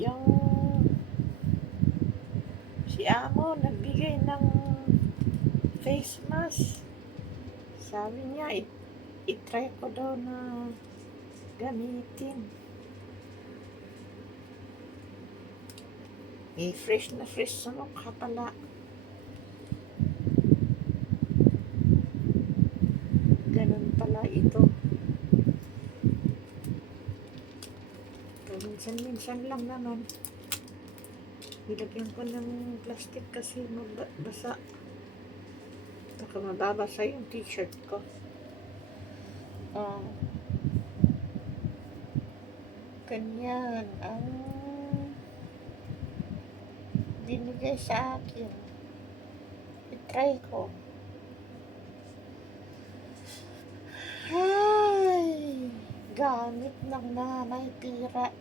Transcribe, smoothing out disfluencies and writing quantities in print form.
yung si Amo nagbigay ng face mask. Sabi niya, itry ko daw na gamitin. Fresh na fresh sa mukha pala. Ganun pala ito. Minsan-minsan lang naman. Nilagyan ko ng plastic kasi mabasa. Baka mababasa yung t-shirt ko. Ganyan ang binigay sa akin. I-try ko. Ay, gamit ng nanay tira.